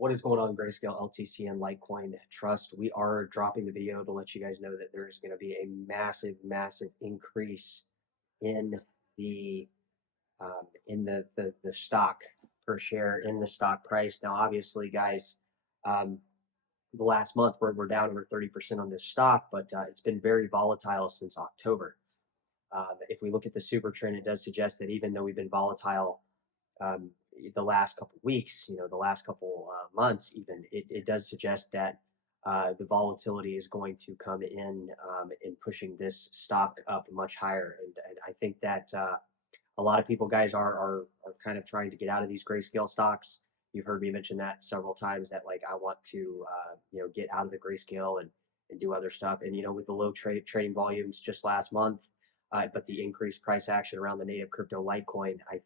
What is going on, Grayscale, LTCN, Litecoin Trust? We are dropping the video to let you guys know that there's going to be a massive, massive increase in the the stock per share in the stock price. Now, obviously, guys, um, the last month we're down over 30% on this stock, but it's been very volatile since October. If we look at the super trend, it does suggest that even though we've been volatile um, the last couple of weeks, the last couple months, even it does suggest that the volatility is going to come in pushing this stock up much higher. And I think that a lot of people, guys, are kind of trying to get out of these grayscale stocks. You've heard me mention that several times that like I want to get out of the grayscale and do other stuff. And with the low trading volumes just last month, but the increased price action around the native crypto Litecoin, I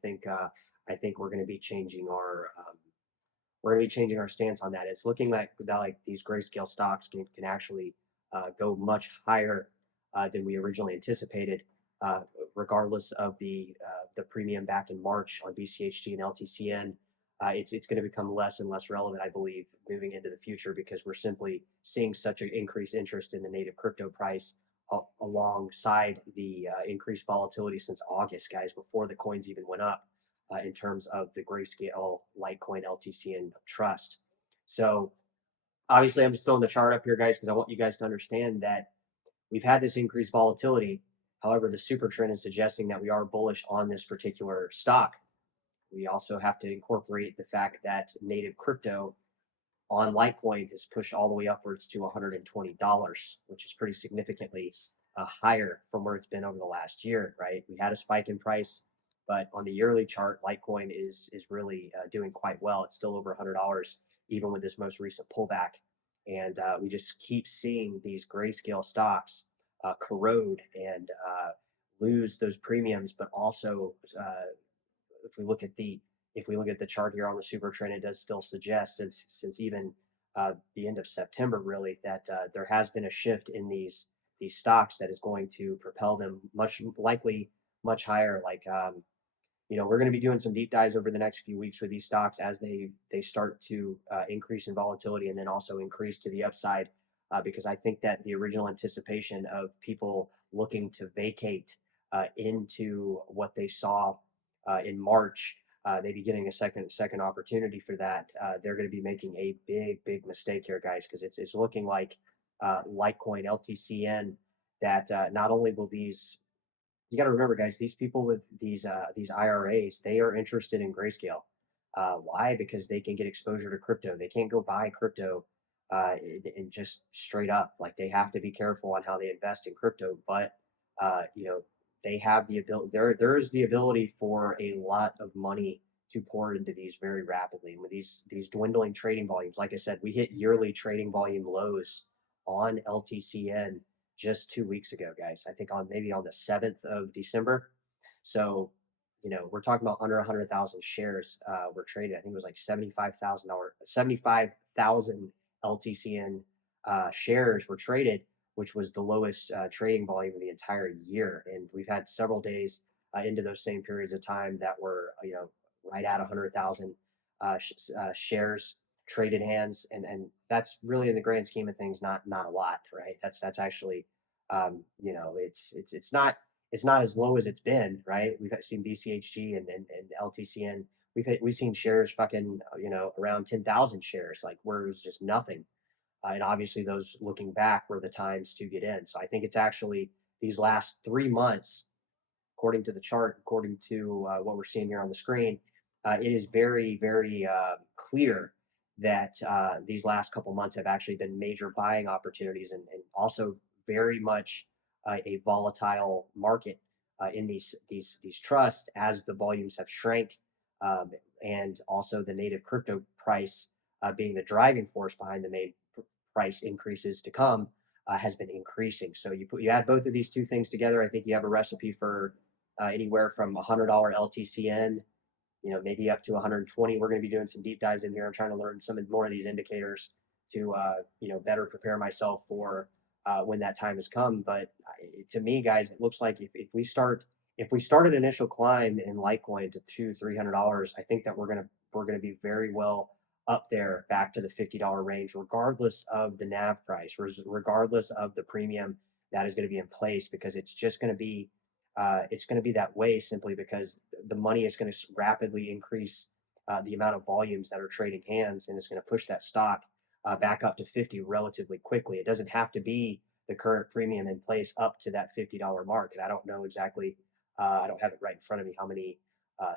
think we're going to be changing our stance on that. It's looking like these grayscale stocks can actually go much higher than we originally anticipated, uh, regardless of the premium back in March on BCHG and LTCN. It's going to become less and less relevant, I believe, moving into the future because we're simply seeing such an increased interest in the native crypto price alongside the increased volatility since August, guys, before the coins even went up in terms of the Grayscale Litecoin LTCN trust. So obviously, I'm just throwing the chart up here, guys, because I want you guys to understand that we've had this increased volatility. However, the super trend is suggesting that we are bullish on this particular stock. We also have to incorporate the fact that native crypto on Litecoin has pushed all the way upwards to $120, which is pretty significantly higher from where it's been over the last year, right? We had a spike in price, but on the yearly chart, Litecoin is really doing quite well. It's still over $100, even with this most recent pullback. And we just keep seeing these grayscale stocks corrode and lose those premiums, but also if we look at the if we look at the chart here on the super trend, it does still suggest since even the end of September, really, that there has been a shift in these stocks that is going to propel them much likely much higher. We're going to be doing some deep dives over the next few weeks with these stocks as they start to increase in volatility and then also increase to the upside. Because I think that the original anticipation of people looking to vacate into what they saw in March, maybe getting a second opportunity for that, they're going to be making a big mistake here, guys, because it's looking like Litecoin LTCN that not only will these you got to remember, guys, these people with these IRAs, they are interested in Grayscale. Why? Because they can get exposure to crypto. They can't go buy crypto and just straight up. Like they have to be careful on how they invest in crypto. But they have the ability. There is the ability for a lot of money to pour into these very rapidly. And with these dwindling trading volumes, like I said, we hit yearly trading volume lows on LTCN just 2 weeks ago, guys. I think maybe on the 7th of December. So, we're talking about under 100,000 shares were traded. I think it was like $75,000 LTCN shares were traded, which was the lowest trading volume of the entire year. And we've had several days into those same periods of time that were, right at 100,000 shares traded hands, and that's really in the grand scheme of things not a lot, right? That's actually it's not as low as it's been, right? We've seen BCHG and LTCN. We've seen shares fucking around 10,000 shares, like where it was just nothing. And obviously, those looking back were the times to get in. So I think it's actually these last 3 months, according to the chart, according to what we're seeing here on the screen, it is very, very clear that these last couple months have actually been major buying opportunities and also very much a volatile market in these trusts as the volumes have shrank, and also the native crypto price being the driving force behind the main price increases to come has been increasing. So you add both of these two things together, I think you have a recipe for anywhere from $100 LTCN, maybe up to 120. We're going to be doing some deep dives in here. I'm trying to learn some more of these indicators to better prepare myself for when that time has come. But to me, guys, it looks like if we start an initial climb in Litecoin to $200-300, I think that we're gonna be very well up there back to the $50 range, regardless of the NAV price, regardless of the premium that is going to be in place, because it's going to be that way simply because the money is going to rapidly increase the amount of volumes that are trading hands, and it's going to push that stock back up to 50 relatively quickly. It doesn't have to be the current premium in place up to that $50 mark. And I don't know exactly, I don't have it right in front of me uh,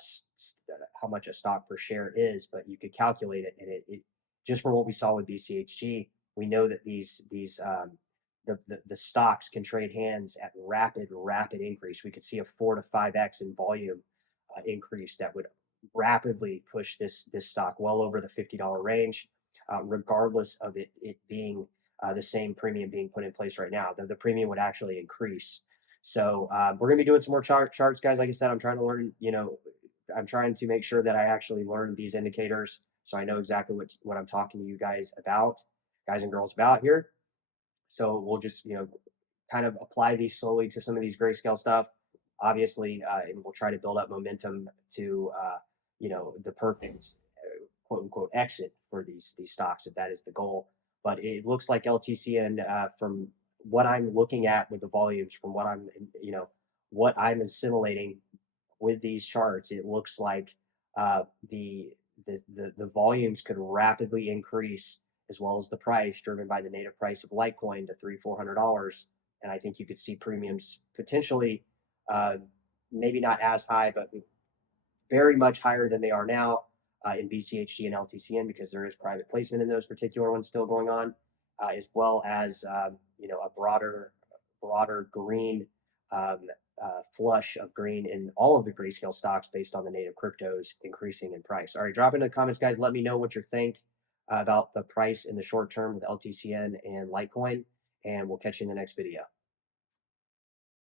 how much a stock per share is, but you could calculate it. And it just from what we saw with BCHG, we know that the stocks can trade hands at rapid increase. We could see a 4 to 5x in volume increase that would rapidly push this stock well over the $50 range, regardless of it being the same premium being put in place right now. The premium would actually increase. So we're going to be doing some more charts, guys. Like I said, I'm trying to learn. I'm trying to make sure that I actually learn these indicators, so I know exactly what I'm talking to you guys about, guys and girls, about here. So we'll just kind of apply these slowly to some of these grayscale stuff, obviously, and we'll try to build up momentum to the perfect quote unquote exit for these stocks if that is the goal. But it looks like LTCN, from what I'm looking at with the volumes, from what I'm assimilating with these charts, it looks like uh, the, the volumes could rapidly increase, as well as the price, driven by the native price of Litecoin to $300-400. And I think you could see premiums potentially, uh, maybe not as high, but very much higher than they are now in BCHG and LTCN, because there is private placement in those particular ones still going on, as well as a broader green, um, flush of green in all of the grayscale stocks based on the native cryptos increasing in price. All right, drop into the comments, guys. Let me know what you think about the price in the short term with LTCN and Litecoin, and we'll catch you in the next video.